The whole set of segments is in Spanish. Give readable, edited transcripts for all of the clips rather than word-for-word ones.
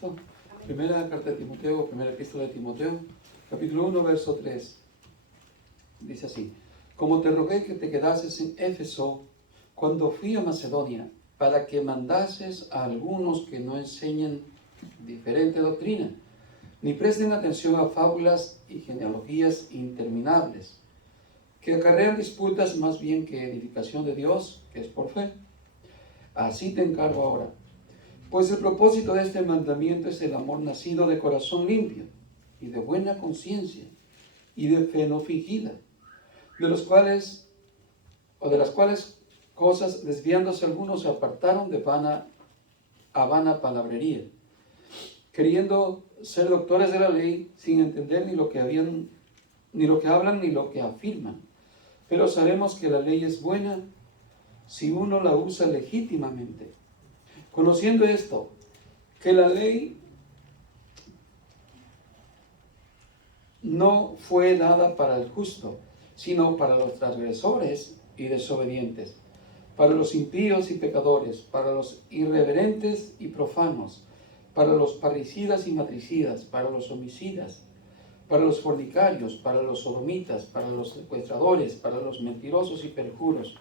¿Listo? Primera carta de Timoteo, primera epístola de Timoteo, capítulo 1, verso 3. Dice así: como te rogué que te quedases en Éfeso cuando fui a Macedonia, para que mandases a algunos que no enseñen diferente doctrina, ni presten atención a fábulas y genealogías interminables, que acarrean disputas más bien que edificación de Dios, que es por fe. Así te encargo ahora, pues el propósito de este mandamiento es el amor nacido de corazón limpio y de buena conciencia y de fe no fingida, de las cuales cosas, desviándose algunos, se apartaron de vana palabrería, queriendo ser doctores de la ley, sin entender ni lo que hablan ni lo que afirman. Pero sabemos que la ley es buena si uno la usa legítimamente. Conociendo esto, que la ley no fue dada para el justo, sino para los transgresores y desobedientes, para los impíos y pecadores, para los irreverentes y profanos, para los parricidas y matricidas, para los homicidas, para los fornicarios, para los sodomitas, para los secuestradores, para los mentirosos y perjuros,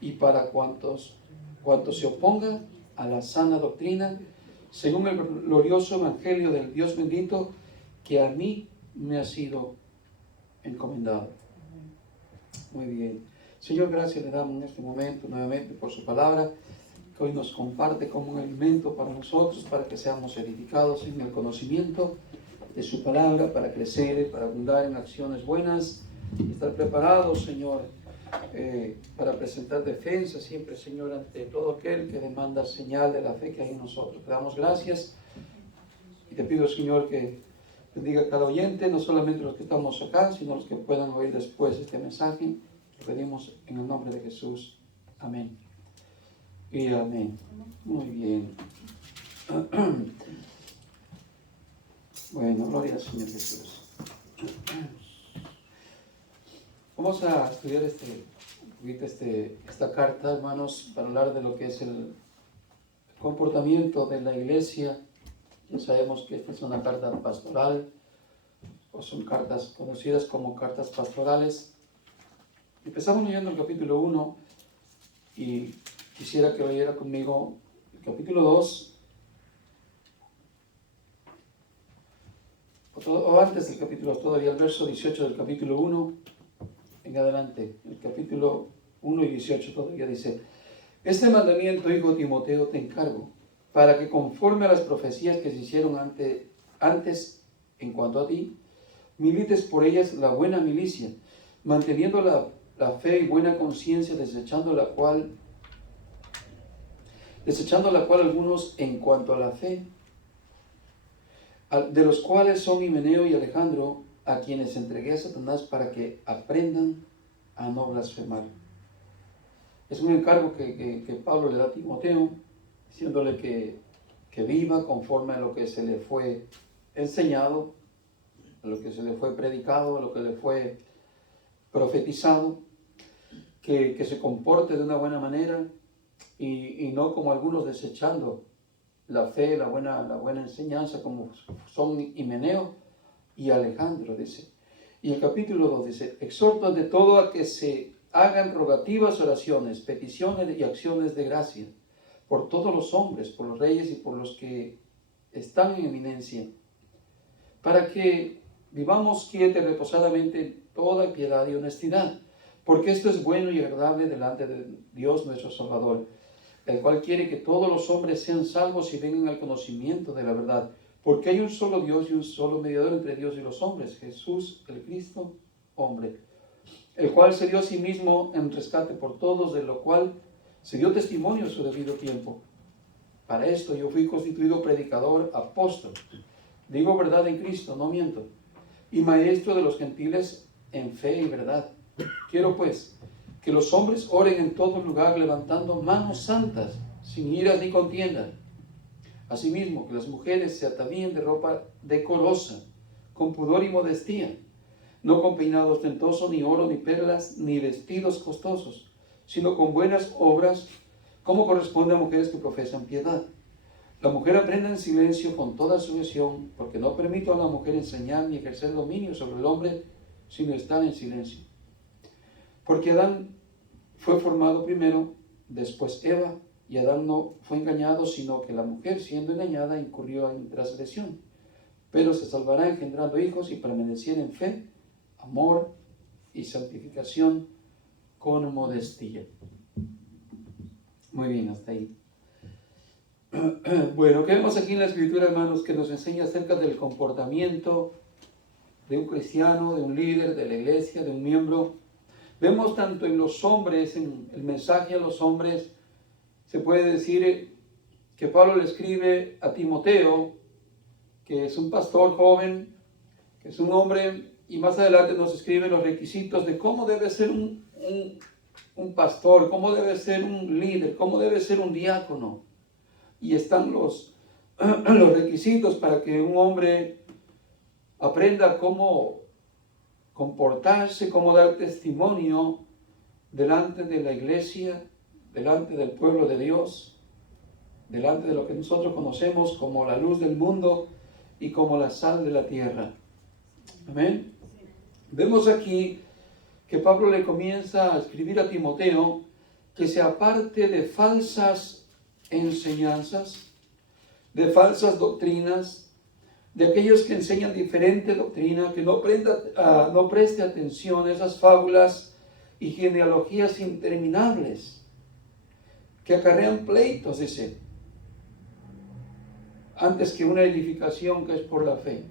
y para cuantos se opongan a la sana doctrina, según el glorioso evangelio del Dios bendito, que a mí me ha sido encomendado. Muy bien. Señor, gracias le damos en este momento nuevamente por su palabra, que hoy nos comparte como un alimento para nosotros, para que seamos edificados en el conocimiento de su palabra, para crecer, para abundar en acciones buenas, y estar preparados, Señor, para presentar defensa siempre, Señor, ante todo aquel que demanda señal de la fe que hay en nosotros. Te damos gracias y te pido, Señor, que bendiga a cada oyente, no solamente los que estamos acá, sino los que puedan oír después este mensaje. Lo pedimos en el nombre de Jesús. Amén. Y amén. Muy bien. Bueno, gloria al Señor Jesús. Vamos a estudiar esta carta, hermanos, para hablar de lo que es el comportamiento de la iglesia. Ya sabemos que esta es una carta pastoral, o son cartas conocidas como cartas pastorales. Empezamos leyendo el capítulo 1 y quisiera que leyera conmigo el capítulo 2, o antes del capítulo 2, todavía el verso 18 del capítulo 1 en adelante. El capítulo 1 y 18 todavía dice: este mandamiento, hijo Timoteo, te encargo, para que conforme a las profecías que se hicieron antes en cuanto a ti, milites por ellas la buena milicia, manteniendo la fe y buena conciencia, desechando la cual algunos en cuanto a la fe, de los cuales son Himeneo y Alejandro, a quienes entregué a Satanás para que aprendan a no blasfemar. Es un encargo que Pablo le da a Timoteo, diciéndole que viva conforme a lo que se le fue enseñado, a lo que se le fue predicado, a lo que le fue profetizado, que se comporte de una buena manera y no como algunos desechando la fe, la buena enseñanza, como son Himeneo y Alejandro, dice. Y el capítulo 2 dice: exhorto de todo a que se hagan rogativas, oraciones, peticiones y acciones de gracia por todos los hombres, por los reyes y por los que están en eminencia, para que vivamos quieta y reposadamente en toda piedad y honestidad, porque esto es bueno y agradable delante de Dios nuestro Salvador, el cual quiere que todos los hombres sean salvos y vengan al conocimiento de la verdad, porque hay un solo Dios y un solo mediador entre Dios y los hombres, Jesús el Cristo, hombre, el cual se dio a sí mismo en rescate por todos, de lo cual se dio testimonio a su debido tiempo. Para esto yo fui constituido predicador, apóstol, digo verdad en Cristo, no miento, y maestro de los gentiles en fe y verdad. Quiero pues que los hombres oren en todo lugar, levantando manos santas, sin iras ni contiendas. Asimismo, que las mujeres se atavíen de ropa decorosa, con pudor y modestia, no con peinado ostentoso, ni oro, ni perlas, ni vestidos costosos, sino con buenas obras, como corresponde a mujeres que profesan piedad. La mujer aprenda en silencio con toda sujeción, porque no permito a la mujer enseñar ni ejercer dominio sobre el hombre, sino estar en silencio. Porque Adán fue formado primero, después Eva, y Adán no fue engañado, sino que la mujer, siendo engañada, incurrió en transgresión. Pero se salvará engendrando hijos y permaneciera en fe, amor y santificación con modestia. Muy bien, hasta ahí. Bueno, ¿qué vemos aquí en la Escritura, hermanos? Que nos enseña acerca del comportamiento de un cristiano, de un líder, de la iglesia, de un miembro. Vemos tanto en los hombres, en el mensaje a los hombres, se puede decir que Pablo le escribe a Timoteo, que es un pastor joven, que es un hombre, y más adelante nos escribe los requisitos de cómo debe ser un pastor, cómo debe ser un líder, cómo debe ser un diácono. Y están los requisitos para que un hombre aprenda cómo comportarse, cómo dar testimonio delante de la iglesia, delante del pueblo de Dios, delante de lo que nosotros conocemos como la luz del mundo y como la sal de la tierra. Amén. Vemos aquí que Pablo le comienza a escribir a Timoteo que se aparte de falsas enseñanzas, de falsas doctrinas, de aquellos que enseñan diferente doctrina, que no preste atención a esas fábulas y genealogías interminables que acarrean pleitos, dice, antes que una edificación que es por la fe.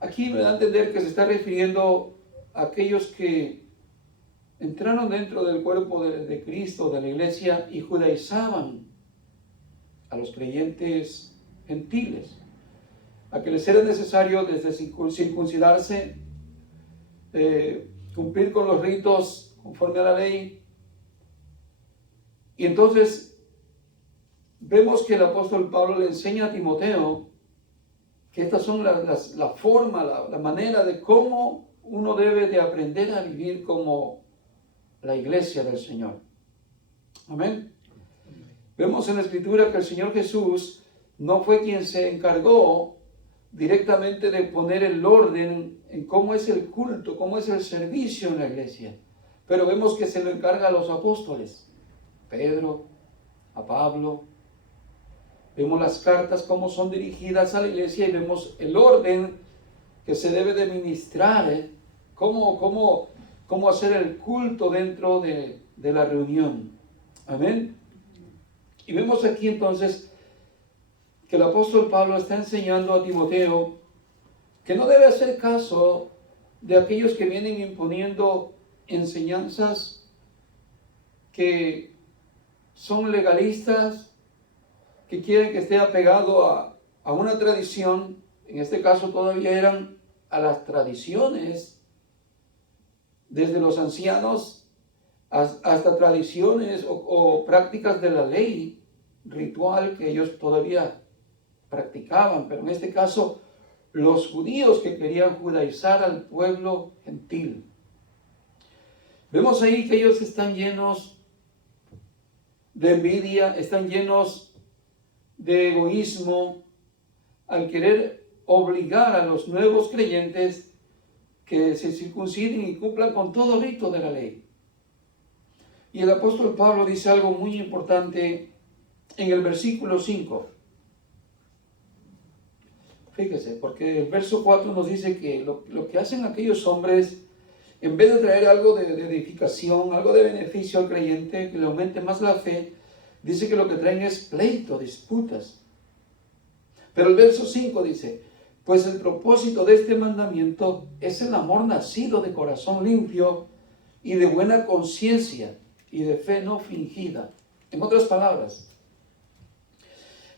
Aquí me da a entender que se está refiriendo a aquellos que entraron dentro del cuerpo de Cristo, de la iglesia, y judaizaban a los creyentes gentiles, a que les era necesario desde circuncidarse, cumplir con los ritos conforme a la ley. Y entonces vemos que el apóstol Pablo le enseña a Timoteo que estas son la forma, la manera de cómo uno debe de aprender a vivir como la iglesia del Señor. Amén. Vemos en la Escritura que el Señor Jesús no fue quien se encargó directamente de poner el orden en cómo es el culto, cómo es el servicio en la iglesia. Pero vemos que se lo encarga a los apóstoles, Pedro, a Pablo. Vemos las cartas cómo son dirigidas a la iglesia y vemos el orden que se debe de ministrar, cómo hacer el culto dentro de la reunión. Amén. Y vemos aquí entonces que el apóstol Pablo está enseñando a Timoteo que no debe hacer caso de aquellos que vienen imponiendo enseñanzas que son legalistas, que quieren que esté apegado a una tradición. En este caso todavía eran a las tradiciones, desde los ancianos hasta tradiciones o prácticas de la ley ritual que ellos todavía practicaban, pero en este caso los judíos que querían judaizar al pueblo gentil. Vemos ahí que ellos están llenos de envidia, están llenos de egoísmo al querer obligar a los nuevos creyentes que se circunciden y cumplan con todo rito de la ley. Y el apóstol Pablo dice algo muy importante en el versículo 5. Fíjese, porque el verso 4 nos dice que lo que hacen aquellos hombres, en vez de traer algo de edificación, algo de beneficio al creyente, que le aumente más la fe, dice que lo que traen es pleito, disputas. Pero el verso 5 dice, pues el propósito de este mandamiento es el amor nacido de corazón limpio y de buena conciencia y de fe no fingida. En otras palabras,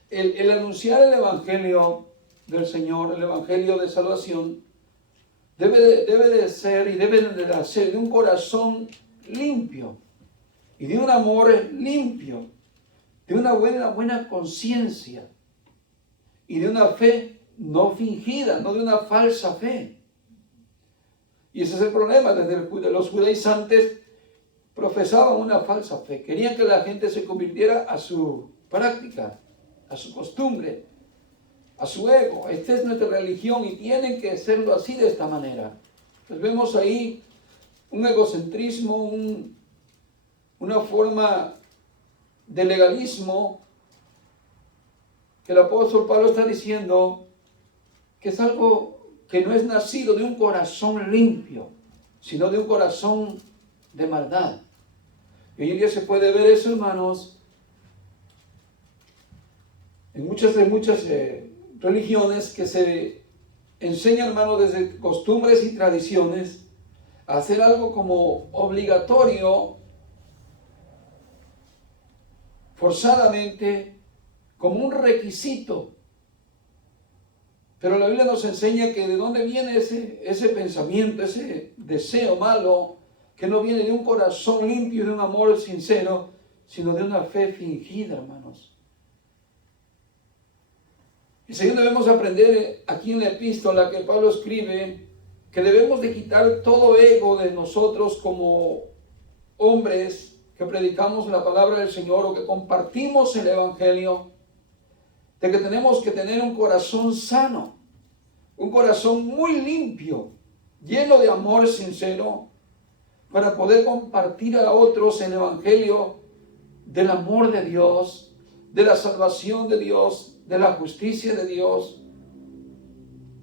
el anunciar el evangelio del Señor, el evangelio de salvación, debe de ser y debe de hacer de un corazón limpio y de un amor limpio, de una buena conciencia y de una fe no fingida, no de una falsa fe. Y ese es el problema. Desde los judaizantes profesaban una falsa fe, querían que la gente se convirtiera a su práctica, a su costumbre, a su ego. Esta es nuestra religión y tienen que hacerlo así, de esta manera. Pues vemos ahí un egocentrismo, una forma de legalismo que el apóstol Pablo está diciendo que es algo que no es nacido de un corazón limpio, sino de un corazón de maldad. Y hoy en día se puede ver eso, hermanos, en muchas religiones que se enseñan, hermanos, desde costumbres y tradiciones, a hacer algo como obligatorio, forzadamente, como un requisito. Pero la Biblia nos enseña que de dónde viene ese pensamiento, ese deseo malo, que no viene de un corazón limpio, de un amor sincero, sino de una fe fingida, hermanos. Y segundo, debemos aprender aquí en la epístola que Pablo escribe, que debemos de quitar todo ego de nosotros como hombres que predicamos la palabra del Señor o que compartimos el Evangelio, de que tenemos que tener un corazón sano, un corazón muy limpio, lleno de amor sincero, para poder compartir a otros el Evangelio del amor de Dios, de la salvación de Dios, de la justicia de Dios,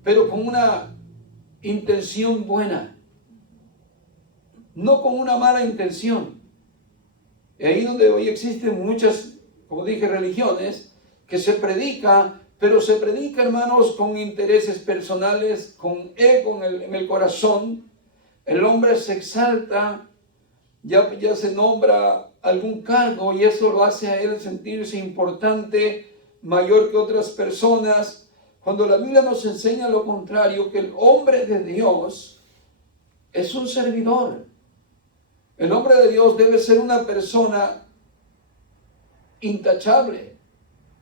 pero con una intención buena, no con una mala intención. Y ahí donde hoy existen muchas, como dije, religiones, que se predica, pero se predica, hermanos, con intereses personales, con ego en el corazón. El hombre se exalta, ya se nombra algún cargo y eso lo hace a él sentirse importante, mayor que otras personas, cuando la Biblia nos enseña lo contrario, que el hombre de Dios es un servidor. El hombre de Dios debe ser una persona intachable,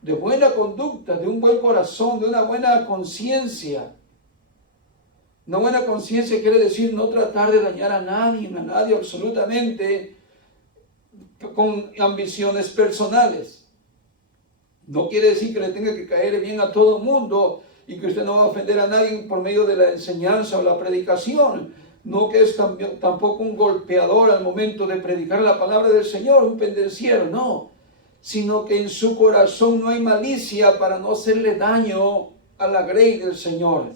de buena conducta, de un buen corazón, de una buena conciencia. Una buena conciencia quiere decir no tratar de dañar a nadie absolutamente, con ambiciones personales. No quiere decir que le tenga que caer bien a todo el mundo y que usted no va a ofender a nadie por medio de la enseñanza o la predicación. No que es tampoco un golpeador al momento de predicar la palabra del Señor, un pendenciero, no. Sino que en su corazón no hay malicia para no hacerle daño a la grey del Señor.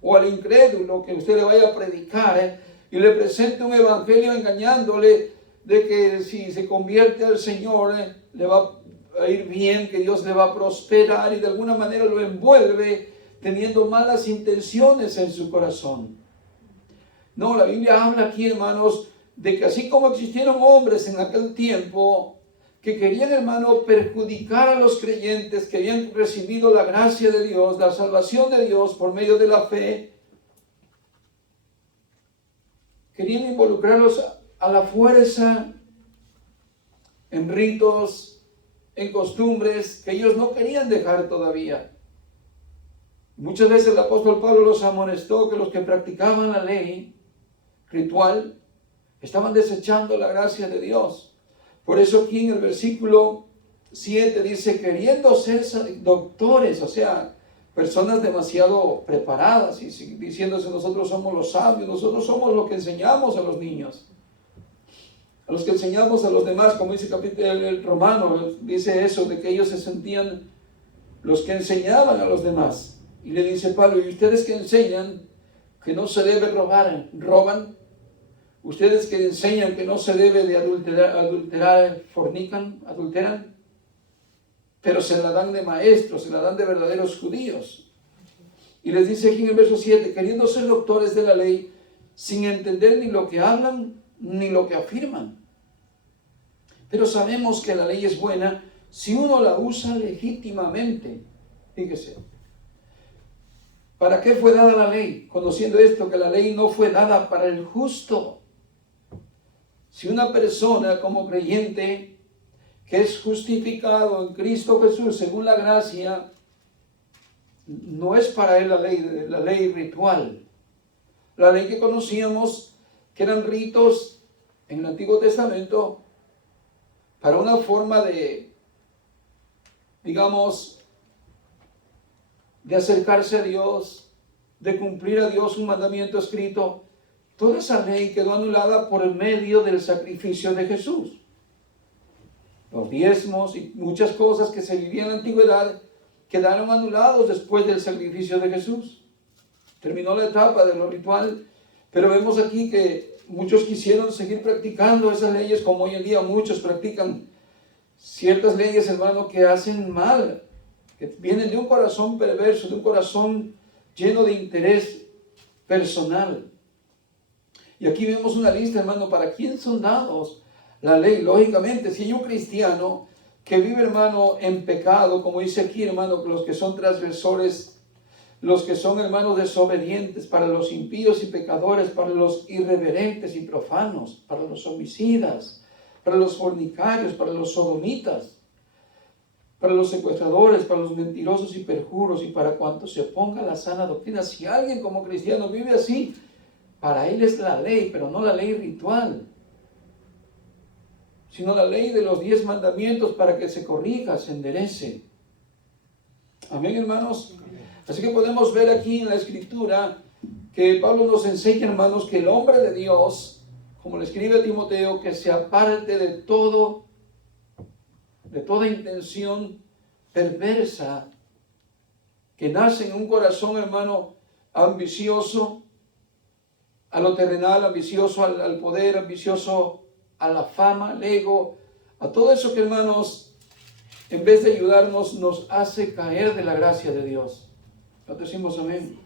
O al incrédulo que usted le vaya a predicar y le presente un evangelio engañándole de que si se convierte al Señor le va a ir bien, que Dios le va a prosperar, y de alguna manera lo envuelve teniendo malas intenciones en su corazón. No, la Biblia habla aquí, hermanos, de que así como existieron hombres en aquel tiempo que querían, hermano, perjudicar a los creyentes que habían recibido la gracia de Dios, la salvación de Dios por medio de la fe, querían involucrarlos a la fuerza en ritos, en costumbres que ellos no querían dejar todavía. Muchas veces el apóstol Pablo los amonestó que los que practicaban la ley ritual estaban desechando la gracia de Dios. Por eso aquí en el versículo 7 dice, queriendo ser doctores, o sea, personas demasiado preparadas y diciéndose nosotros somos los sabios, nosotros somos los que enseñamos a los niños, a los que enseñamos a los demás, como dice el capítulo el Romano, dice eso, de que ellos se sentían los que enseñaban a los demás. Y le dice Pablo, ¿y ustedes que enseñan que no se debe robar, roban? ¿Ustedes que enseñan que no se debe de adulterar, fornican, adulteran? Pero se la dan de maestros, se la dan de verdaderos judíos. Y les dice aquí en el verso 7, queriendo ser doctores de la ley, sin entender ni lo que hablan, ni lo que afirman. Pero sabemos que la ley es buena si uno la usa legítimamente. Fíjese. ¿Para qué fue dada la ley? Conociendo esto, que la ley no fue dada para el justo. Si una persona como creyente que es justificado en Cristo Jesús según la gracia, no es para él la ley ritual. La ley que conocíamos, que eran ritos en el Antiguo Testamento para una forma de digamos, de acercarse a Dios, de cumplir a Dios un mandamiento escrito, toda esa ley quedó anulada por el medio del sacrificio de Jesús. Los diezmos y muchas cosas que se vivían en la antigüedad quedaron anulados después del sacrificio de Jesús. Terminó la etapa de lo ritual, pero vemos aquí que muchos quisieron seguir practicando esas leyes, como hoy en día muchos practican ciertas leyes, hermano, que hacen mal, que vienen de un corazón perverso, de un corazón lleno de interés personal. Y aquí vemos una lista, hermano, para quién son dados la ley. Lógicamente, si hay un cristiano que vive, hermano, en pecado, como dice aquí, hermano, los que son transgresores, los que son, hermanos, desobedientes, para los impíos y pecadores, para los irreverentes y profanos, para los homicidas, para los fornicarios, para los sodomitas, para los secuestradores, para los mentirosos y perjuros, y para cuantos se oponga a la sana doctrina. Si alguien como cristiano vive así, para él es la ley, pero no la ley ritual, sino la ley de los 10 mandamientos para que se corrija, se enderece. Amén, hermanos. Así que podemos ver aquí en la Escritura que Pablo nos enseña, hermanos, que el hombre de Dios, como le escribe a Timoteo, que se aparte de toda intención perversa que nace en un corazón, hermano, ambicioso a lo terrenal, ambicioso al poder, ambicioso a la fama, al ego, a todo eso que, hermanos, en vez de ayudarnos, nos hace caer de la gracia de Dios. ¿No decimos amén?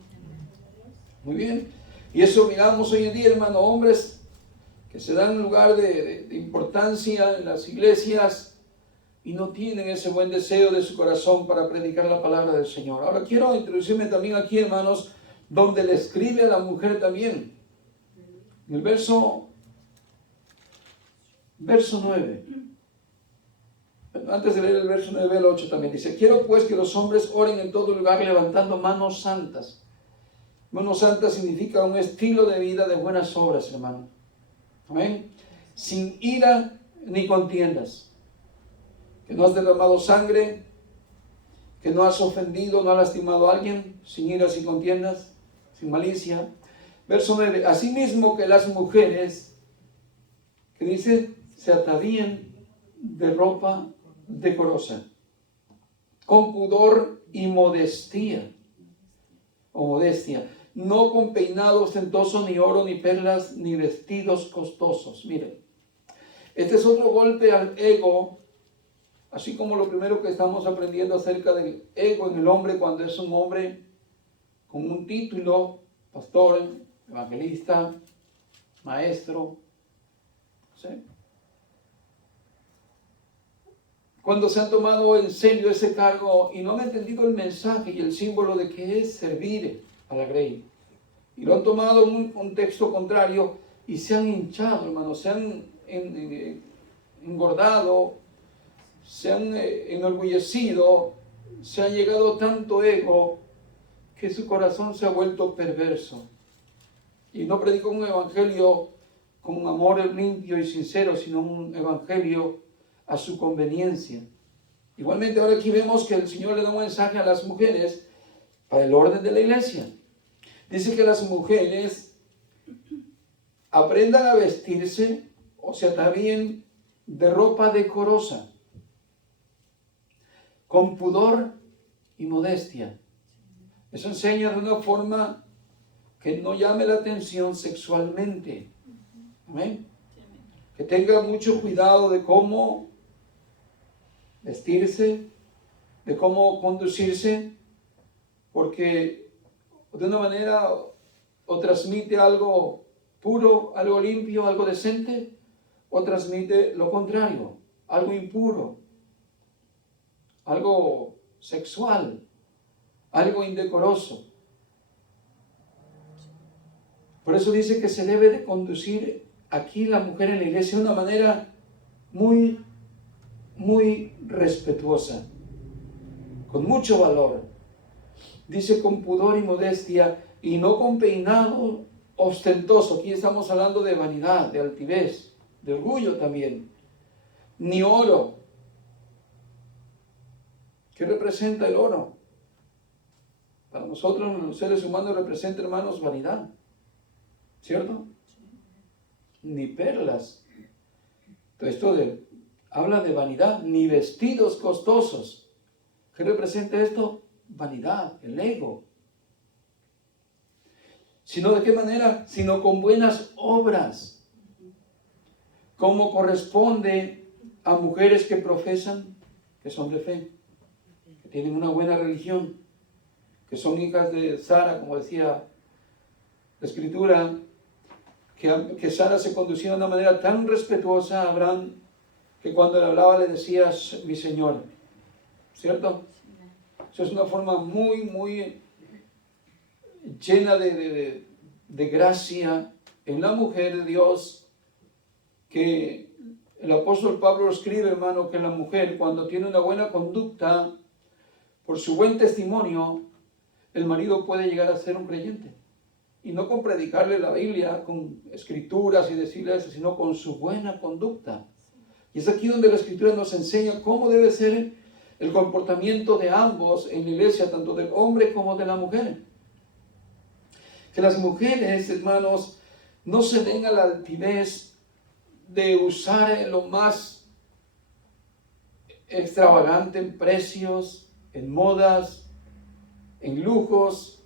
Muy bien. Y eso miramos hoy en día, hermano, hombres que se dan un lugar de importancia en las iglesias y no tienen ese buen deseo de su corazón para predicar la palabra del Señor. Ahora quiero introducirme también aquí, hermanos, donde le escribe a la mujer también. En el verso 9. Antes de leer el verso 9, el 8 también dice: quiero pues que los hombres oren en todo lugar levantando manos santas. Manos santas significa un estilo de vida de buenas obras, hermano. Amén. Sin ira ni contiendas. Que no has derramado sangre, que no has ofendido, no has lastimado a alguien, sin ira, sin contiendas, sin malicia. Verso 9. Asimismo que las mujeres, que dice, se atavíen de ropa decorosa, con pudor y modestia, o modestia, no con peinado ostentoso, ni oro, ni perlas, ni vestidos costosos. Miren, este es otro golpe al ego, así como lo primero que estamos aprendiendo acerca del ego en el hombre, cuando es un hombre con un título, pastor, evangelista, maestro, ¿sí? Cuando se han tomado en serio ese cargo y no han entendido el mensaje y el símbolo de que es servir a la grey, y lo han tomado en un contexto contrario y se han hinchado, hermanos, se han engordado, se han enorgullecido, se ha llegado tanto ego que su corazón se ha vuelto perverso. Y no predico un evangelio con un amor limpio y sincero, sino un evangelio a su conveniencia. Igualmente ahora aquí vemos que el Señor le da un mensaje a las mujeres para el orden de la iglesia. Dice que las mujeres aprendan a vestirse o se atavíen de ropa decorosa, con pudor y modestia. Eso enseña de una forma que no llame la atención sexualmente. Amén. Que tenga mucho cuidado de cómo vestirse, de cómo conducirse, porque de una manera o transmite algo puro, algo limpio, algo decente, o transmite lo contrario, algo impuro, algo sexual, algo indecoroso. Por eso dice que se debe de conducir aquí la mujer en la iglesia de una manera muy respetuosa, con mucho valor. Dice con pudor y modestia, y no con peinado ostentoso. Aquí estamos hablando de vanidad, de altivez, de orgullo también. Ni oro, ¿Qué representa el oro? Para nosotros, los seres humanos, representa, hermanos, vanidad. ¿Cierto? Ni perlas. Entonces, habla de vanidad, ni vestidos costosos. ¿Qué representa esto? Vanidad, el ego. Sino de qué manera, sino con buenas obras, como corresponde a mujeres que profesan, que son de fe, que tienen una buena religión, que son hijas de Sara, como decía la Escritura, que Sara se conducía de una manera tan respetuosa a Abraham, que cuando le hablaba le decía, mi Señor, ¿cierto? Eso es una forma muy, muy llena de gracia en la mujer de Dios, que el apóstol Pablo escribe, hermano, que la mujer, cuando tiene una buena conducta, por su buen testimonio, el marido puede llegar a ser un creyente. Y no con predicarle la Biblia, con escrituras y decirle eso, sino con su buena conducta. Y es aquí donde la Escritura nos enseña cómo debe ser el comportamiento de ambos en la iglesia, tanto del hombre como de la mujer. Que las mujeres, hermanos, no se den a la altivez de usar lo más extravagante en precios, en modas, en lujos,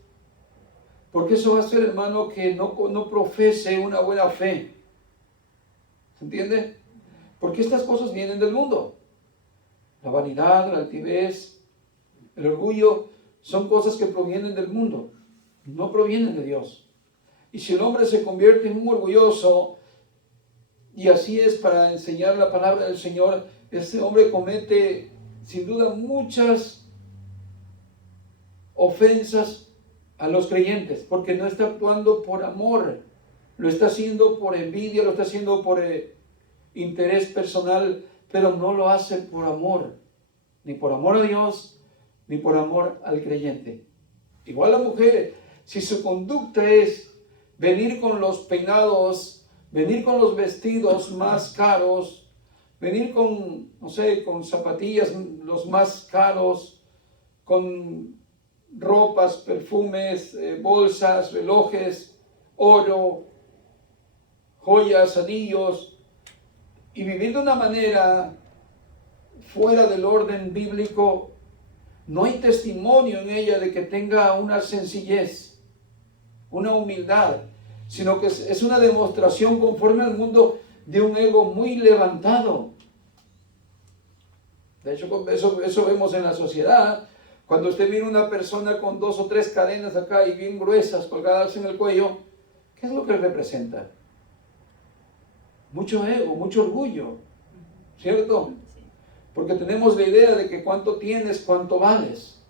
porque eso va a ser, hermano, que no profese una buena fe. ¿Se entiende? Porque estas cosas vienen del mundo. La vanidad, la altivez, el orgullo, son cosas que provienen del mundo, no provienen de Dios. Y si el hombre se convierte en un orgulloso, y así es para enseñar la palabra del Señor, ese hombre comete sin duda muchas ofensas a los creyentes, porque no está actuando por amor, lo está haciendo por envidia, lo está haciendo por interés personal, pero no lo hace por amor, ni por amor a Dios, ni por amor al creyente. Igual la mujer, si su conducta es venir con los peinados, venir con los vestidos más caros, venir con, no sé, con zapatillas los más caros, con ropas, perfumes, bolsas, relojes, oro, joyas, anillos, y vivir de una manera fuera del orden bíblico, no hay testimonio en ella de que tenga una sencillez, una humildad, sino que es una demostración conforme al mundo de un ego muy levantado. De hecho, eso vemos en la sociedad. Cuando usted mira una persona con 2 o 3 cadenas acá y bien gruesas colgadas en el cuello, ¿qué es lo que representa? Mucho ego, mucho orgullo, ¿cierto? Porque tenemos la idea de que cuánto tienes, cuánto vales.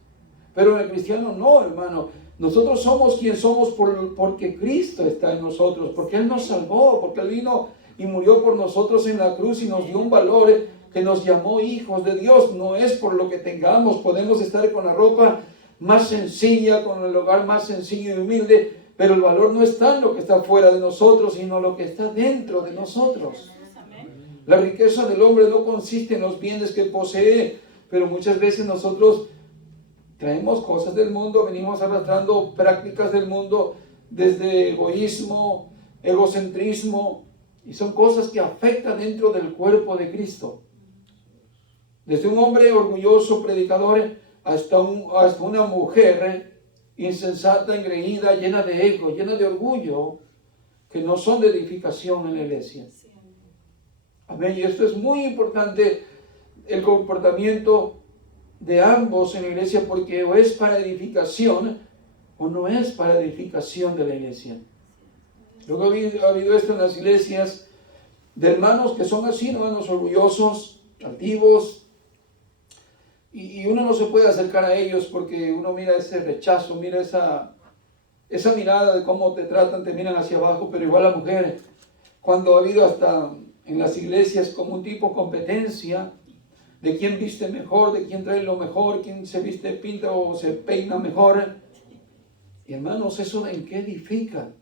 Pero en el cristiano no, hermano. Nosotros somos quien somos porque Cristo está en nosotros, porque Él nos salvó, porque Él vino y murió por nosotros en la cruz y nos dio un valor que nos llamó hijos de Dios. No es por lo que tengamos, podemos estar con la ropa más sencilla, con el hogar más sencillo y humilde, pero el valor no está en lo que está fuera de nosotros, sino lo que está dentro de nosotros. La riqueza del hombre no consiste en los bienes que posee, pero muchas veces nosotros traemos cosas del mundo, venimos arrastrando prácticas del mundo desde egoísmo, egocentrismo, y son cosas que afectan dentro del cuerpo de Cristo. Desde un hombre orgulloso, predicador, hasta una mujer insensata, engreída, llena de ego, llena de orgullo, que no son de edificación en la iglesia. Amén. Y esto es muy importante, el comportamiento de ambos en la iglesia, porque o es para edificación o no es para edificación de la iglesia. Luego ha habido esto en las iglesias de hermanos que son así, hermanos orgullosos, altivos, y uno no se puede acercar a ellos porque uno mira ese rechazo, mira esa mirada de cómo te tratan, te miran hacia abajo. Pero igual la mujer, cuando ha habido hasta en las iglesias como un tipo de competencia de quién viste mejor, de quién trae lo mejor, quién se viste, pinta o se peina mejor. Y hermanos, ¿eso en qué edifica?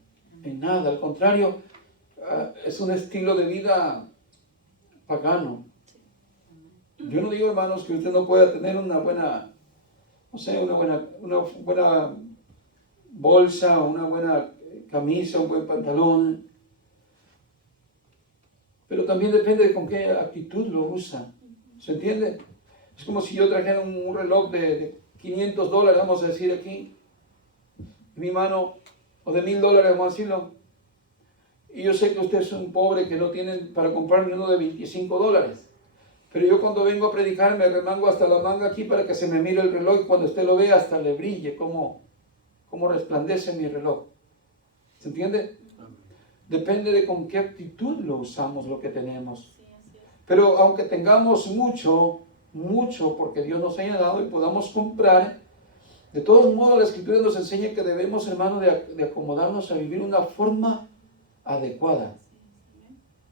En nada, al contrario, es un estilo de vida pagano. Yo no digo, hermanos, que usted no pueda tener una buena no sé, una buena bolsa, una buena camisa, un buen pantalón. Pero también depende de con qué actitud lo usa. ¿Se entiende? Es como si yo trajera un reloj de $500, vamos a decir aquí, en mi mano, o de $1,000, vamos a decirlo. Y yo sé que usted es un pobre que no tiene para comprar ni uno de $25. Pero yo cuando vengo a predicar me remango hasta la manga aquí para que se me mire el reloj y cuando usted lo vea hasta le brille como resplandece mi reloj. ¿Se entiende? Depende de con qué actitud lo usamos lo que tenemos. Pero aunque tengamos mucho, porque Dios nos haya dado y podamos comprar, de todos modos la Escritura nos enseña que debemos, hermano, de acomodarnos a vivir una forma adecuada.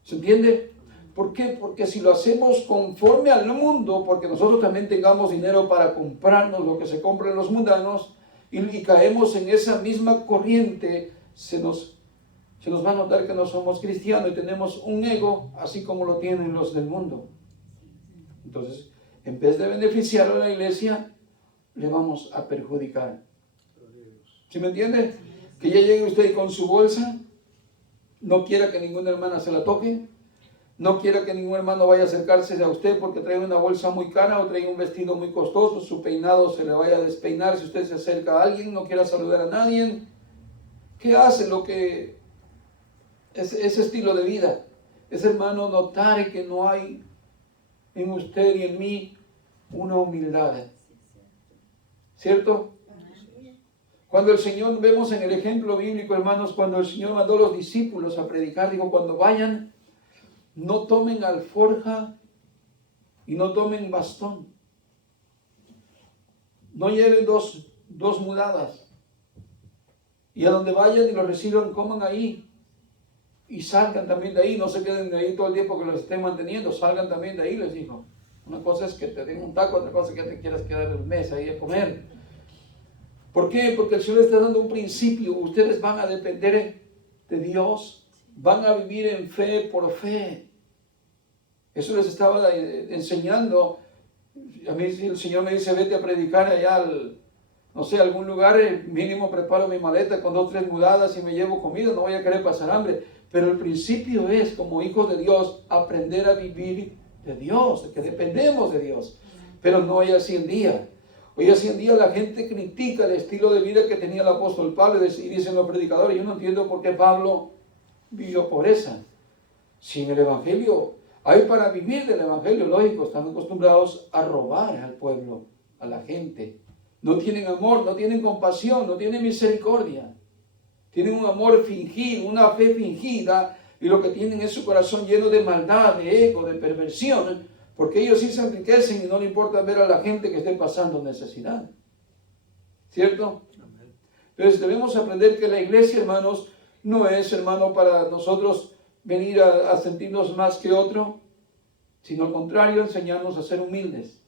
¿Se entiende? ¿Por qué? Porque si lo hacemos conforme al mundo, porque nosotros también tengamos dinero para comprarnos lo que se compra en los mundanos, y caemos en esa misma corriente, se nos va a notar que no somos cristianos y tenemos un ego así como lo tienen los del mundo. Entonces, en vez de beneficiar a la iglesia, le vamos a perjudicar. ¿Sí me entiende? Que ya llegue usted con su bolsa, no quiera que ninguna hermana se la toque, no quiera que ningún hermano vaya a acercarse a usted porque trae una bolsa muy cara o trae un vestido muy costoso, su peinado se le vaya a despeinar si usted se acerca a alguien, no quiera saludar a nadie. ¿Qué hace lo que ese estilo de vida? Es, hermano, notar que no hay en usted y en mí una humildad. ¿Cierto? Cuando el Señor, vemos en el ejemplo bíblico, hermanos, cuando el Señor mandó a los discípulos a predicar, dijo, cuando vayan, no tomen alforja y no tomen bastón. No lleven dos mudadas. Y a donde vayan y los reciban, coman ahí. Y salgan también de ahí, no se queden de ahí todo el tiempo que los estén manteniendo, salgan también de ahí, les dijo. Una cosa es que te den un taco, otra cosa es que te quieras quedar en el mes ahí a comer. ¿Por qué? Porque el Señor está dando un principio. Ustedes van a depender de Dios, van a vivir en fe por fe. Eso les estaba enseñando. A mí si el Señor me dice, vete a predicar allá no sé, algún lugar, mínimo preparo mi maleta con 2 o 3 mudadas y me llevo comida, no voy a querer pasar hambre. Pero el principio es, como hijos de Dios, aprender a vivir de Dios, de que dependemos de Dios. Pero no hoy así en día. Hoy así en día la gente critica el estilo de vida que tenía el apóstol Pablo y dicen los predicadores, yo no entiendo por qué Pablo vivió pobreza. Si en el Evangelio hay para vivir del Evangelio, lógico, están acostumbrados a robar al pueblo, a la gente. No tienen amor, no tienen compasión, no tienen misericordia. Tienen un amor fingido, una fe fingida, y lo que tienen es su corazón lleno de maldad, de ego, de perversión, porque ellos sí se enriquecen y no le importa ver a la gente que esté pasando necesidad. ¿Cierto? Entonces debemos aprender que la iglesia, hermanos, no es, hermano, para nosotros venir a sentirnos más que otro, sino al contrario, enseñarnos a ser humildes,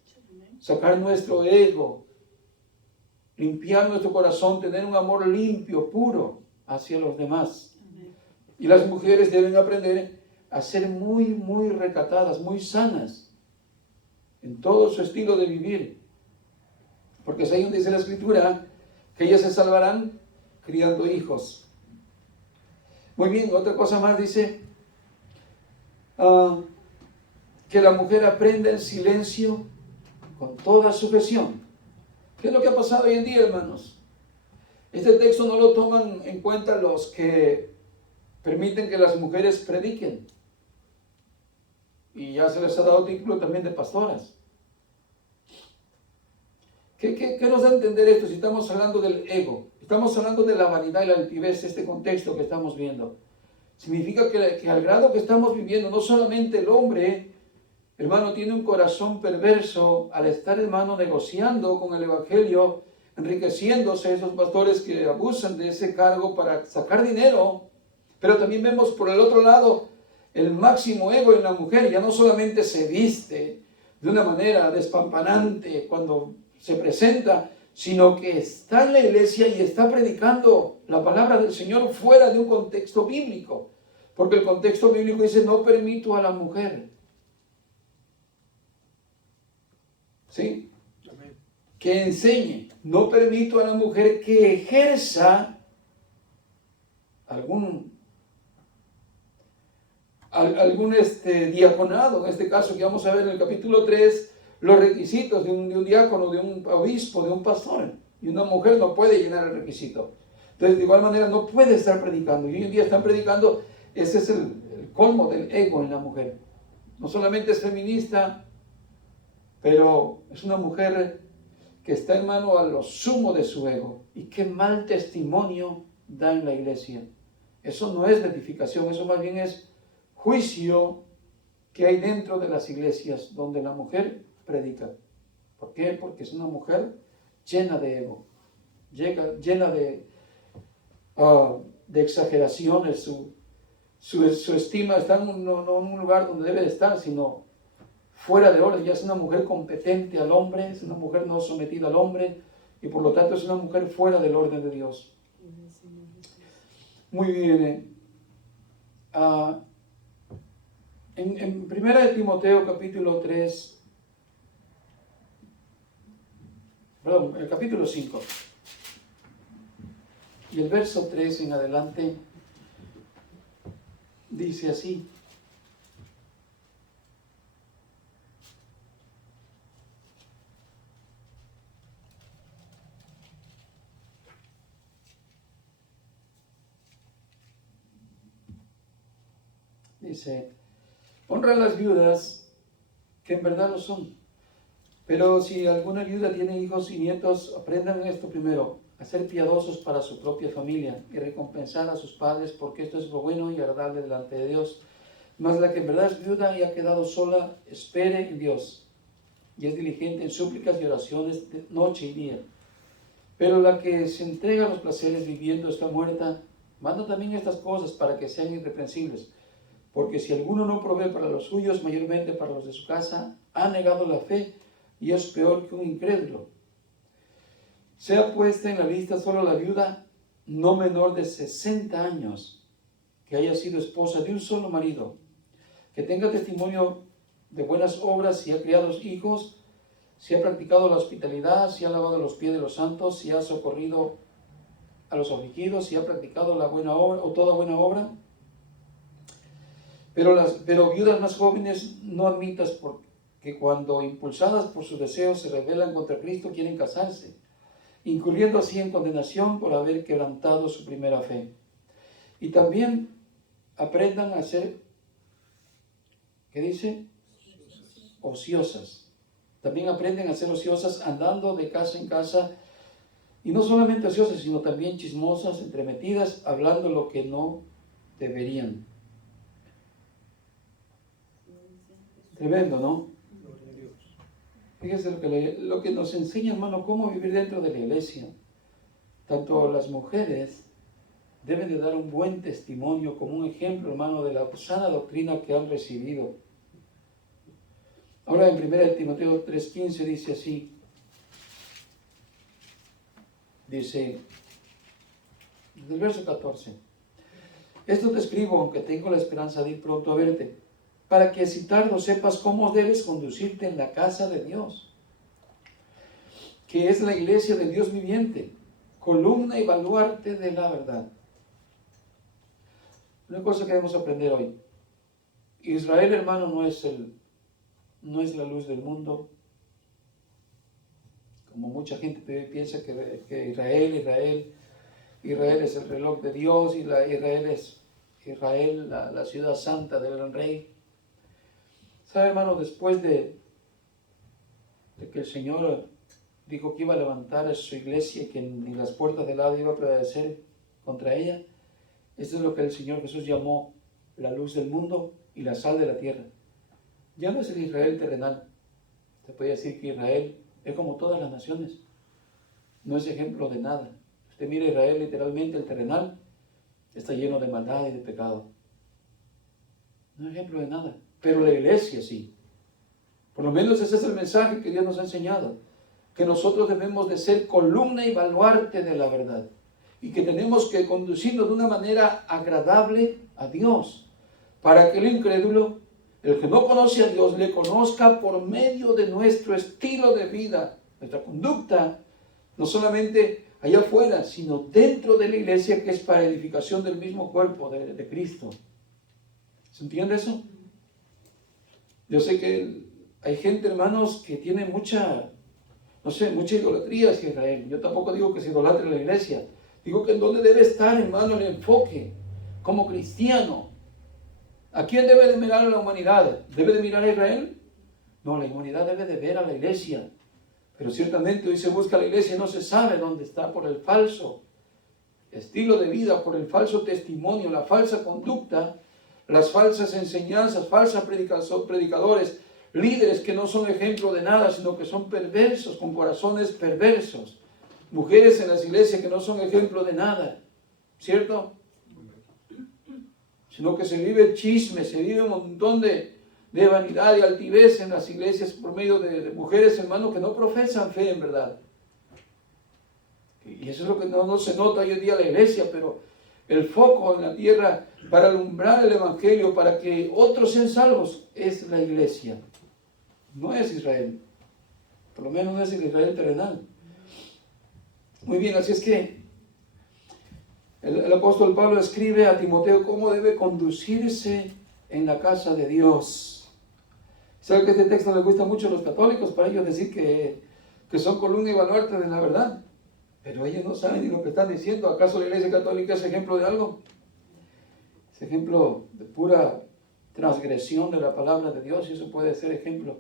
sacar nuestro ego, limpiar nuestro corazón, tener un amor limpio, puro hacia los demás. Y las mujeres deben aprender a ser muy, muy recatadas, muy sanas en todo su estilo de vivir. Porque es ahí donde dice la Escritura que ellas se salvarán criando hijos. Muy bien, otra cosa más dice que la mujer aprenda en silencio con toda sujeción. ¿Qué es lo que ha pasado hoy en día, hermanos? Este texto no lo toman en cuenta los que permiten que las mujeres prediquen. Y ya se les ha dado título también de pastoras. ¿Qué nos da a entender esto si estamos hablando del ego? Estamos hablando de la vanidad y la altivez, este contexto que estamos viendo. Significa que al grado que estamos viviendo, no solamente el hombre, hermano, tiene un corazón perverso al estar, hermano, negociando con el Evangelio, enriqueciéndose, esos pastores que abusan de ese cargo para sacar dinero, pero también vemos por el otro lado el máximo ego en la mujer. Ya no solamente se viste de una manera despampanante cuando se presenta, sino que está en la iglesia y está predicando la palabra del Señor fuera de un contexto bíblico, porque el contexto bíblico dice, no permito a la mujer. ¿Sí? que enseñe. No permito a la mujer que ejerza algún diaconado, en este caso que vamos a ver en el capítulo 3, los requisitos de un diácono, de un obispo, de un pastor. Y una mujer no puede llenar el requisito. Entonces, de igual manera, no puede estar predicando. Y hoy en día están predicando, ese es el colmo del ego en la mujer. No solamente es feminista, pero es una mujer que está en mano a lo sumo de su ego. Y qué mal testimonio da en la iglesia. Eso no es edificación, eso más bien es juicio que hay dentro de las iglesias donde la mujer predica. ¿Por qué? Porque es una mujer llena de ego, llena de exageraciones. Su estima está no en un lugar donde debe de estar, sino fuera de orden. Ya es una mujer competente al hombre, es una mujer no sometida al hombre, y por lo tanto es una mujer fuera del orden de Dios. Muy bien. En 1 Timoteo capítulo 3, perdón, el capítulo 5, y el verso 3 en adelante, dice así: honra a las viudas, que en verdad lo son. Pero si alguna viuda tiene hijos y nietos, aprendan esto primero: a ser piadosos para su propia familia y recompensar a sus padres, porque esto es lo bueno y agradable delante de Dios. Mas la que en verdad es viuda y ha quedado sola, espere en Dios, y es diligente en súplicas y oraciones de noche y día. Pero la que se entrega a los placeres viviendo está muerta. Manda también estas cosas para que sean irreprensibles. Porque si alguno no provee para los suyos, mayormente para los de su casa, ha negado la fe y es peor que un incrédulo. Sea puesta en la lista solo la viuda no menor de 60 años, que haya sido esposa de un solo marido, que tenga testimonio de buenas obras, si ha criado hijos, si ha practicado la hospitalidad, si ha lavado los pies de los santos, si ha socorrido a los afligidos, si ha practicado la buena obra o toda buena obra. Pero viudas más jóvenes no admitas, porque cuando impulsadas por sus deseos se rebelan contra Cristo, quieren casarse, incurriendo así en condenación por haber quebrantado su primera fe. Y también aprendan a ser, ¿qué dice? Ociosas. También aprenden a ser ociosas, andando de casa en casa, y no solamente ociosas, sino también chismosas, entremetidas, hablando lo que no deberían. Tremendo, ¿no? Fíjese lo que nos enseña, hermano, cómo vivir dentro de la iglesia. Tanto las mujeres deben de dar un buen testimonio como un ejemplo, hermano, de la sana doctrina que han recibido. Ahora en 1 Timoteo 3:15 dice así. Dice, desde el verso 14: esto te escribo, aunque tengo la esperanza de ir pronto a verte, para que si tardo sepas cómo debes conducirte en la casa de Dios, que es la iglesia del Dios viviente, columna y baluarte de la verdad. Una cosa que debemos aprender hoy: Israel, hermano, no es la luz del mundo. Como mucha gente piensa que Israel es el reloj de Dios, y Israel es la ciudad santa del gran rey. ¿Sabe, hermano? Después de que el Señor dijo que iba a levantar a su iglesia y que ni las puertas del Hades iba a prevalecer contra ella, eso es lo que el Señor Jesús llamó la luz del mundo y la sal de la tierra. Ya no es el Israel terrenal. Se puede decir que Israel es como todas las naciones. No es ejemplo de nada. Usted mira Israel, literalmente el terrenal está lleno de maldad y de pecado. No es ejemplo de nada. Pero la iglesia sí. Por lo menos ese es el mensaje que Dios nos ha enseñado. Que nosotros debemos de ser columna y baluarte de la verdad. Y que tenemos que conducirnos de una manera agradable a Dios. Para que el incrédulo, el que no conoce a Dios, le conozca por medio de nuestro estilo de vida, nuestra conducta, no solamente allá afuera, sino dentro de la iglesia, que es para edificación del mismo cuerpo de Cristo. ¿Se entiende eso? Yo sé que hay gente, hermanos, que tiene mucha idolatría hacia Israel. Yo tampoco digo que se idolatre la iglesia. Digo que en dónde debe estar, hermano, el enfoque como cristiano. ¿A quién debe de mirar la humanidad? ¿Debe de mirar a Israel? No, la humanidad debe de ver a la iglesia. Pero ciertamente hoy se busca la iglesia y no se sabe dónde está, por el falso estilo de vida, por el falso testimonio, la falsa conducta, las falsas enseñanzas, falsos predicadores, líderes que no son ejemplo de nada, sino que son perversos, con corazones perversos. Mujeres en las iglesias que no son ejemplo de nada, ¿cierto? Sino que se vive chisme, se vive un montón de vanidad y altivez en las iglesias por medio de mujeres, hermanos, que no profesan fe en verdad. Y eso es lo que no se nota hoy en día en la iglesia, pero el foco en la tierra para alumbrar el evangelio, para que otros sean salvos, es la iglesia. No es Israel. Por lo menos no es el Israel terrenal. Muy bien, así es que el apóstol Pablo escribe a Timoteo cómo debe conducirse en la casa de Dios. ¿Sabe que este texto les gusta mucho a los católicos? Para ellos decir que son columna y baluarte de la verdad. Pero ellos no saben ni lo que están diciendo. ¿Acaso la iglesia católica es ejemplo de algo? Es ejemplo de pura transgresión de la palabra de Dios, y eso puede ser ejemplo.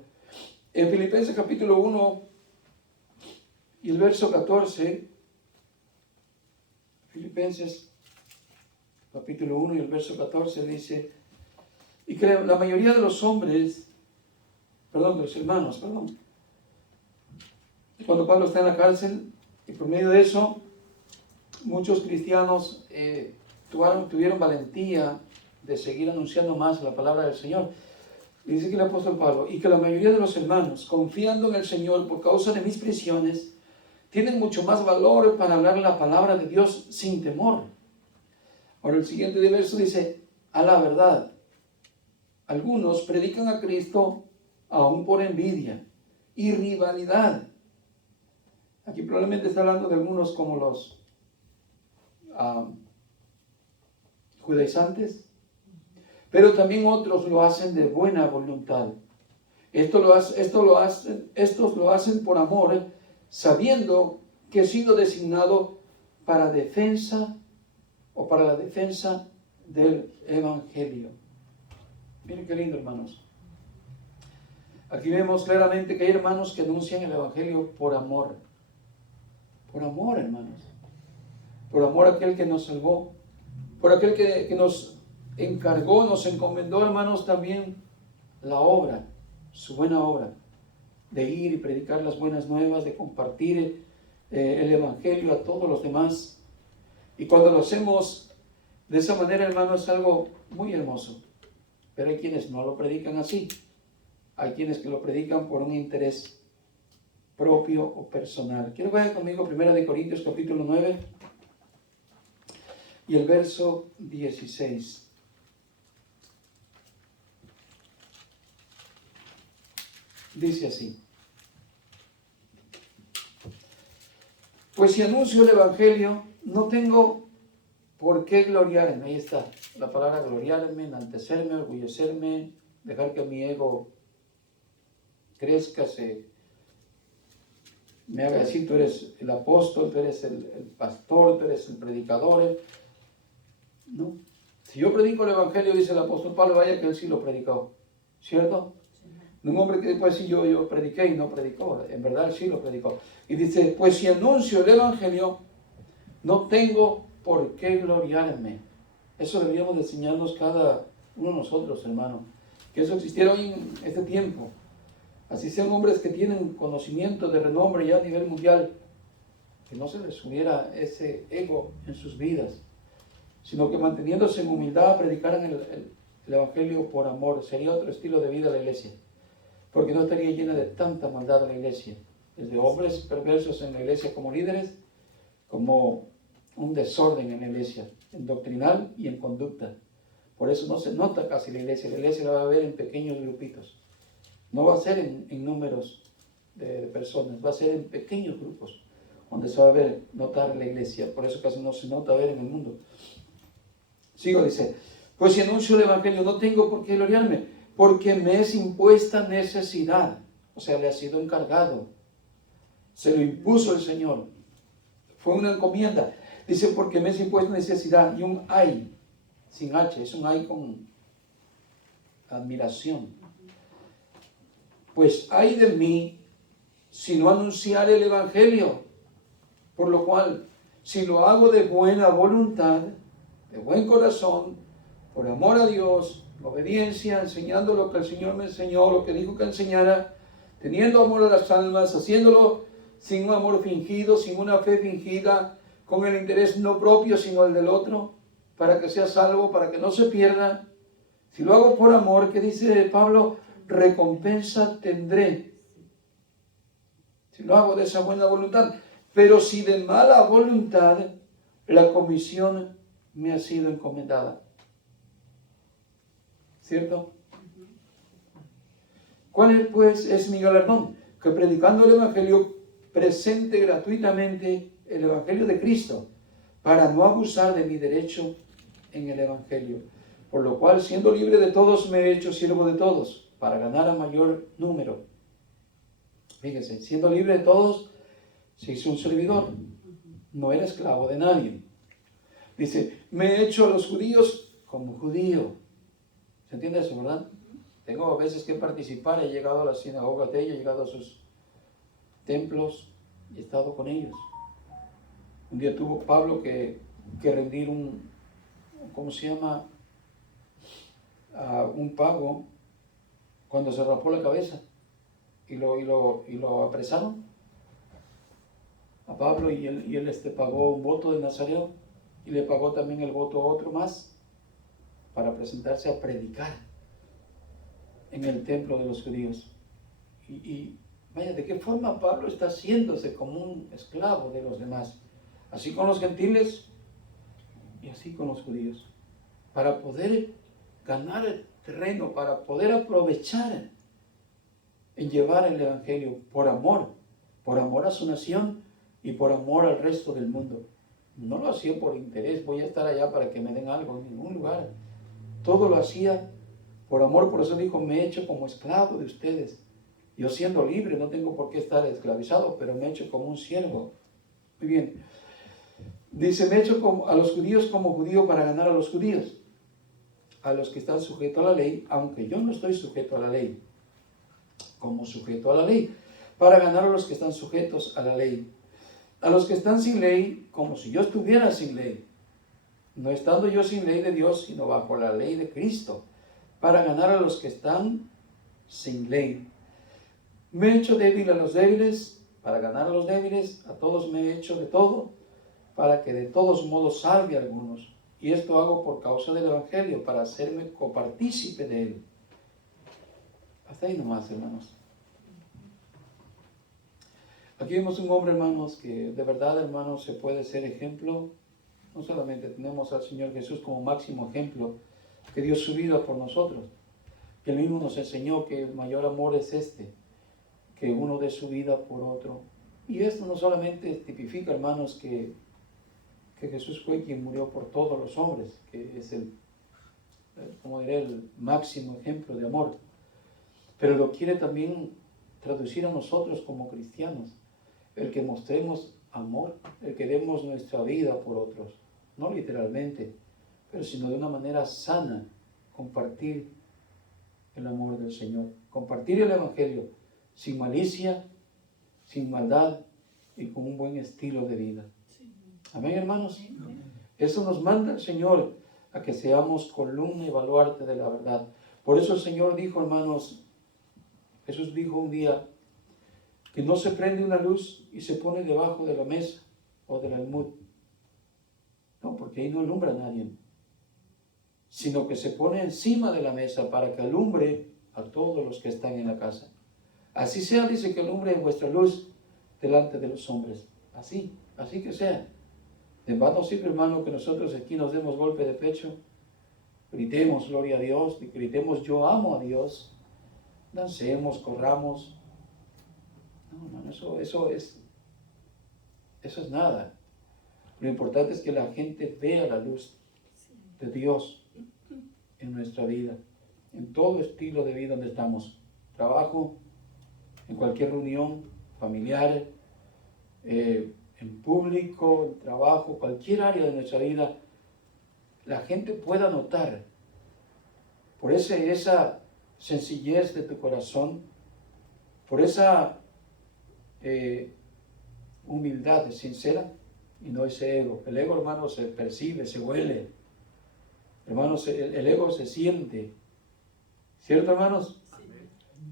En Filipenses capítulo 1 y el verso 14, Filipenses capítulo 1 y el verso 14 dice, y que la mayoría de los hombres, de los hermanos, cuando Pablo está en la cárcel, y por medio de eso, muchos cristianos tuvieron valentía de seguir anunciando más la palabra del Señor. Y dice que el apóstol Pablo, y que la mayoría de los hermanos, confiando en el Señor por causa de mis prisiones, tienen mucho más valor para hablar la palabra de Dios sin temor. Ahora el siguiente verso dice, a la verdad, algunos predican a Cristo aún por envidia y rivalidad. Aquí probablemente está hablando de algunos como los judaizantes, pero también otros lo hacen de buena voluntad. Estos lo hacen por amor, sabiendo que he sido designado para la defensa del Evangelio. Miren qué lindo, hermanos. Aquí vemos claramente que hay hermanos que anuncian el Evangelio por amor. Por amor, hermanos. Por amor a aquel que nos salvó. Por aquel que nos encargó, nos encomendó, hermanos, también la obra, su buena obra, de ir y predicar las buenas nuevas, de compartir el Evangelio a todos los demás. Y cuando lo hacemos de esa manera, hermanos, es algo muy hermoso. Pero hay quienes no lo predican así. Hay quienes que lo predican por un interés propio o personal. Quiero que vayan conmigo 1 Corintios capítulo 9 y el verso 16. Dice así: pues si anuncio el Evangelio, no tengo por qué gloriarme. Ahí está la palabra gloriarme, enaltecerme, orgullecerme, dejar que mi ego crezca, me haga decir, tú eres el apóstol, tú eres el pastor, tú eres el predicador. No. Si yo predico el Evangelio, dice el apóstol Pablo, vaya que él sí lo predicó, ¿cierto? Un hombre que después sí yo prediqué y no predicó, en verdad él sí lo predicó. Y dice, pues si anuncio el Evangelio, no tengo por qué gloriarme. Eso deberíamos de enseñarnos cada uno de nosotros, hermano, que eso existiera hoy en este tiempo. Así sean hombres que tienen conocimiento de renombre ya a nivel mundial, que no se les subiera ese ego en sus vidas, sino que manteniéndose en humildad predicaran el Evangelio por amor. Sería otro estilo de vida la iglesia, porque no estaría llena de tanta maldad la iglesia, desde hombres perversos en la iglesia como líderes, como un desorden en la iglesia, en doctrinal y en conducta. Por eso no se nota casi la iglesia la va a ver en pequeños grupitos. No va a ser en números de personas, va a ser en pequeños grupos, donde se va a ver, notar la iglesia. Por eso casi no se nota ver en el mundo. Sigo, dice, pues si anuncio el evangelio no tengo por qué gloriarme, porque me es impuesta necesidad. O sea, le ha sido encargado. Se lo impuso el Señor. Fue una encomienda. Dice, porque me es impuesta necesidad. Y un ay, sin H, es un ay con admiración. Pues ay de mí, si no anunciar el evangelio. Por lo cual, si lo hago de buena voluntad, de buen corazón, por amor a Dios, obediencia, enseñando lo que el Señor me enseñó, lo que dijo que enseñara, teniendo amor a las almas, haciéndolo sin un amor fingido, sin una fe fingida, con el interés no propio, sino el del otro, para que sea salvo, para que no se pierda. Si lo hago por amor, que dice Pablo, recompensa tendré. Si lo hago de esa buena voluntad. Pero si de mala voluntad, la comisión me ha sido encomendada. ¿Cierto? ¿Cuál pues es mi galardón? Que predicando el evangelio presente gratuitamente el evangelio de Cristo, para no abusar de mi derecho en el evangelio. Por lo cual, siendo libre de todos, me he hecho siervo de todos, para ganar a mayor número. Fíjense, siendo libre de todos, se hizo un servidor. No era esclavo de nadie. Dice, me he hecho a los judíos como judío. ¿Se entiende eso, verdad? Tengo a veces que participar, he llegado a la sinagoga de ellos, he llegado a sus templos y he estado con ellos. Un día tuvo Pablo que rendir ¿cómo se llama? Un pago cuando se rapó la cabeza y lo apresaron a Pablo y él pagó un voto de Nazareo y le pagó también el voto a otro más para presentarse a predicar en el templo de los judíos. Y vaya, ¿de qué forma Pablo está haciéndose como un esclavo de los demás? Así con los gentiles y así con los judíos. Para poder ganar el terreno, para poder aprovechar en llevar el evangelio por amor a su nación y por amor al resto del mundo. No lo hacía por interés, voy a estar allá para que me den algo, en ningún lugar. Todo lo hacía por amor, por eso dijo, me he hecho como esclavo de ustedes. Yo siendo libre, no tengo por qué estar esclavizado, pero me he hecho como un siervo. Muy bien. Dice, me he hecho a los judíos como judío para ganar a los judíos, a los que están sujetos a la ley, aunque yo no estoy sujeto a la ley, como sujeto a la ley, para ganar a los que están sujetos a la ley. A los que están sin ley, como si yo estuviera sin ley, no estando yo sin ley de Dios, sino bajo la ley de Cristo, para ganar a los que están sin ley. Me he hecho débil a los débiles, para ganar a los débiles, a todos me he hecho de todo, para que de todos modos salve a algunos. Y esto hago por causa del Evangelio, para hacerme copartícipe de él. Hasta ahí nomás, hermanos. Aquí vemos un hombre, hermanos, que de verdad, hermanos, se puede ser ejemplo. No solamente tenemos al Señor Jesús como máximo ejemplo, que dio su vida por nosotros, que Él mismo nos enseñó que el mayor amor es que uno dé su vida por otro. Y esto no solamente tipifica, hermanos, que Jesús fue quien murió por todos los hombres, que es como diré, el máximo ejemplo de amor, pero lo quiere también traducir a nosotros como cristianos, el que mostremos amor, el que demos nuestra vida por otros, no literalmente, pero sino de una manera sana, compartir el amor del Señor, compartir el Evangelio, sin malicia, sin maldad y con un buen estilo de vida. Amén, hermanos. Eso nos manda el Señor, a que seamos columna y baluarte de la verdad. Por eso el Señor dijo, hermanos, Jesús dijo un día, que no se prende una luz y se pone debajo de la mesa o del almud. No, porque ahí no alumbra a nadie, sino que se pone encima de la mesa para que alumbre a todos los que están en la casa. Así sea, dice, que alumbre vuestra luz delante de los hombres. Así que sea. De vano sirve, hermano, que nosotros aquí nos demos golpe de pecho, gritemos gloria a Dios, gritemos yo amo a Dios, dancemos, corramos, No, hermano, eso es nada. Lo importante es que la gente vea la luz de Dios en nuestra vida, en todo estilo de vida donde estamos. Trabajo, en cualquier reunión familiar, en público, en trabajo, cualquier área de nuestra vida, la gente pueda notar por esa sencillez de tu corazón, por esa humildad sincera y no ese ego. El ego, hermano, se percibe, se huele. Hermanos, el ego se siente. ¿Cierto, hermanos?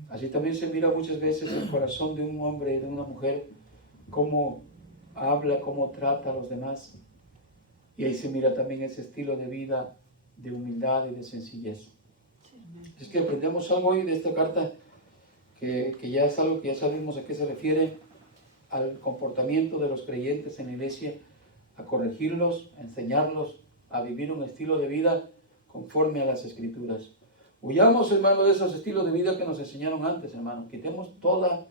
Así también se mira muchas veces el corazón de un hombre y de una mujer, cómo habla, cómo trata a los demás. Y ahí se mira también ese estilo de vida de humildad y de sencillez. Es que aprendemos algo hoy de esta carta, que ya es algo que ya sabemos a qué se refiere, al comportamiento de los creyentes en la iglesia, a corregirlos, a enseñarlos, a vivir un estilo de vida conforme a las Escrituras. Huyamos, hermano, de esos estilos de vida que nos enseñaron antes, hermano. Quitemos toda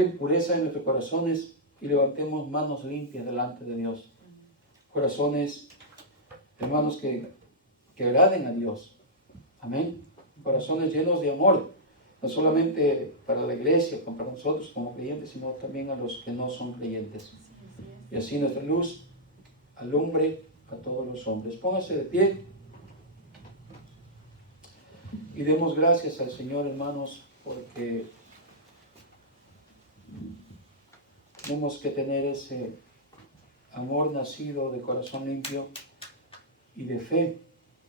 impureza en nuestros corazones y levantemos manos limpias delante de Dios. Corazones, hermanos, que agraden a Dios. Amén. Corazones llenos de amor, no solamente para la iglesia, para nosotros como creyentes, sino también a los que no son creyentes. Y así nuestra luz alumbre a todos los hombres. Póngase de pie y demos gracias al Señor, hermanos, porque tenemos que tener ese amor nacido de corazón limpio y de fe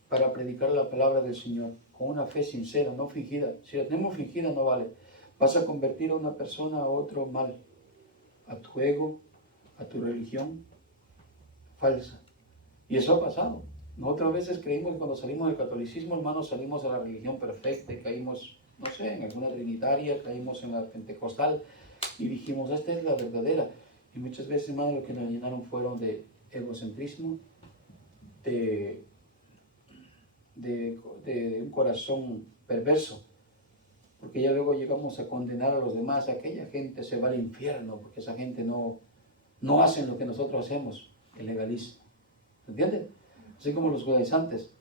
para predicar la palabra del Señor, con una fe sincera, no fingida. Si la tenemos fingida no vale. Vas a convertir a una persona a otro mal, a tu ego, a tu religión falsa. Y eso ha pasado. Nosotros a veces creímos que cuando salimos del catolicismo, hermanos, salimos a la religión perfecta, caímos, no sé, en alguna trinitaria, caímos en la pentecostal y dijimos, esta es la verdadera. Y muchas veces, hermanos, lo que nos llenaron fueron de egocentrismo, de un corazón perverso, porque ya luego llegamos a condenar a los demás. Aquella gente se va al infierno porque esa gente no hacen lo que nosotros hacemos, el legalismo, ¿entienden? Así como los judaizantes,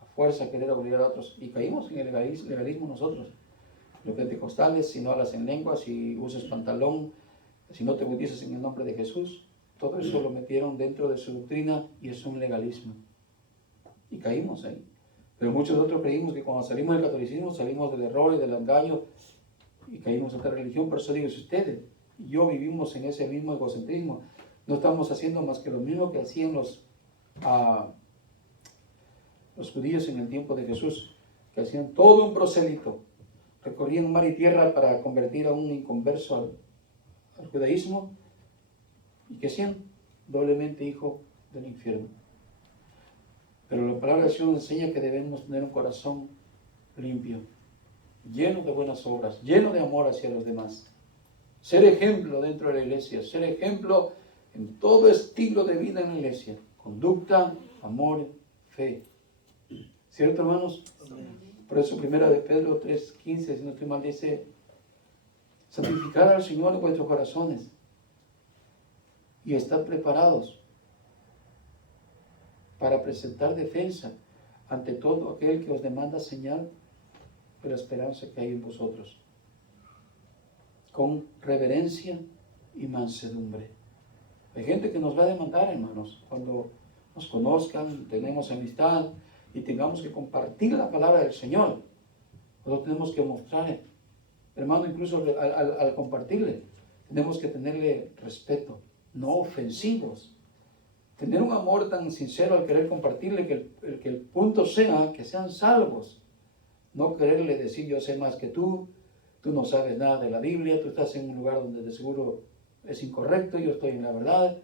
a fuerza querer obligar a otros, y caímos en el legalismo nosotros. Los pentecostales, si no hablas en lengua, si usas pantalón, si no te bautizas en el nombre de Jesús, todo eso lo metieron dentro de su doctrina y es un legalismo. Y caímos ahí. Pero muchos de nosotros creímos que cuando salimos del catolicismo salimos del error y del engaño y caímos en otra religión. Por eso digo, si ustedes y yo vivimos en ese mismo egocentrismo, no estamos haciendo más que lo mismo que hacían los judíos en el tiempo de Jesús, que hacían todo un prosélito, recorrían mar y tierra para convertir a un inconverso al judaísmo, y que hacían doblemente hijo del infierno. Pero la palabra del Señor nos enseña que debemos tener un corazón limpio, lleno de buenas obras, lleno de amor hacia los demás. Ser ejemplo dentro de la iglesia, ser ejemplo en todo estilo de vida en la iglesia. Conducta, amor, fe. ¿Cierto, hermanos? Por eso, 1 de Pedro 3:15, si no estoy mal, dice, santificad al Señor en vuestros corazones y estad preparados para presentar defensa ante todo aquel que os demanda señal de la esperanza que hay en vosotros, con reverencia y mansedumbre. Hay gente que nos va a demandar, hermanos, cuando nos conozcan, tenemos amistad y tengamos que compartir la palabra del Señor. Nosotros tenemos que mostrar, hermano, incluso al compartirle, tenemos que tenerle respeto, no ofensivos. Tener un amor tan sincero al querer compartirle que el punto sea que sean salvos. No quererle decir yo sé más que tú no sabes nada de la Biblia, tú estás en un lugar donde de seguro es incorrecto, yo estoy en la verdad.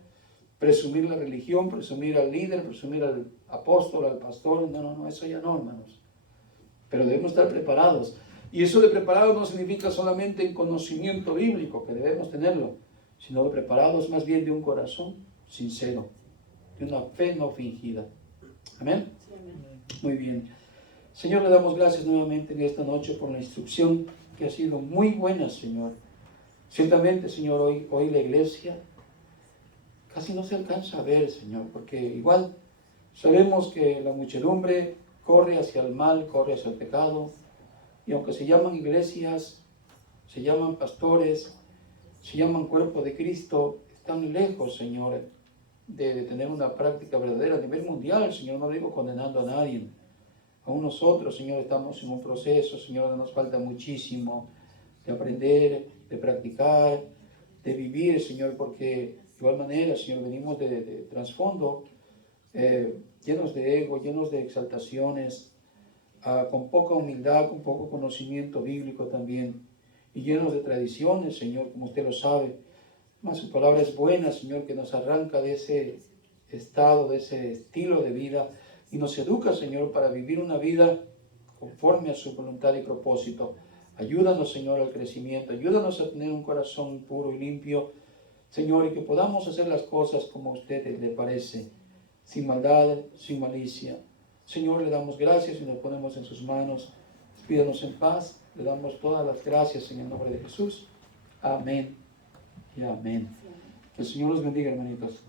Presumir la religión, presumir al líder, presumir al apóstol, al pastor, no, eso ya no, hermanos. Pero debemos estar preparados. Y eso de preparados no significa solamente en conocimiento bíblico, que debemos tenerlo, sino de preparados más bien de un corazón sincero, de una fe no fingida. ¿Amén? Sí, amén. Muy bien. Señor, le damos gracias nuevamente en esta noche por la instrucción que ha sido muy buena, Señor. Ciertamente, Señor, hoy la iglesia casi no se alcanza a ver, Señor, porque igual sabemos que la muchedumbre corre hacia el mal, corre hacia el pecado, y aunque se llaman iglesias, se llaman pastores, se llaman cuerpo de Cristo, están lejos, Señor, de tener una práctica verdadera a nivel mundial, Señor. No digo condenando a nadie. Aún nosotros, Señor, estamos en un proceso, Señor, nos falta muchísimo de aprender, de practicar, de vivir, Señor, porque de igual manera, Señor, venimos de trasfondo llenos de ego, llenos de exaltaciones, con poca humildad, con poco conocimiento bíblico también, y llenos de tradiciones, Señor, como usted lo sabe. Mas su palabra es buena, Señor, que nos arranca de ese estado, de ese estilo de vida, y nos educa, Señor, para vivir una vida conforme a su voluntad y propósito. Ayúdanos, Señor, al crecimiento, ayúdanos a tener un corazón puro y limpio, Señor, y que podamos hacer las cosas como a usted le parece, sin maldad, sin malicia. Señor, le damos gracias y nos ponemos en sus manos. Despídanos en paz. Le damos todas las gracias en el nombre de Jesús. Amén y amén. Que el Señor los bendiga, hermanitos.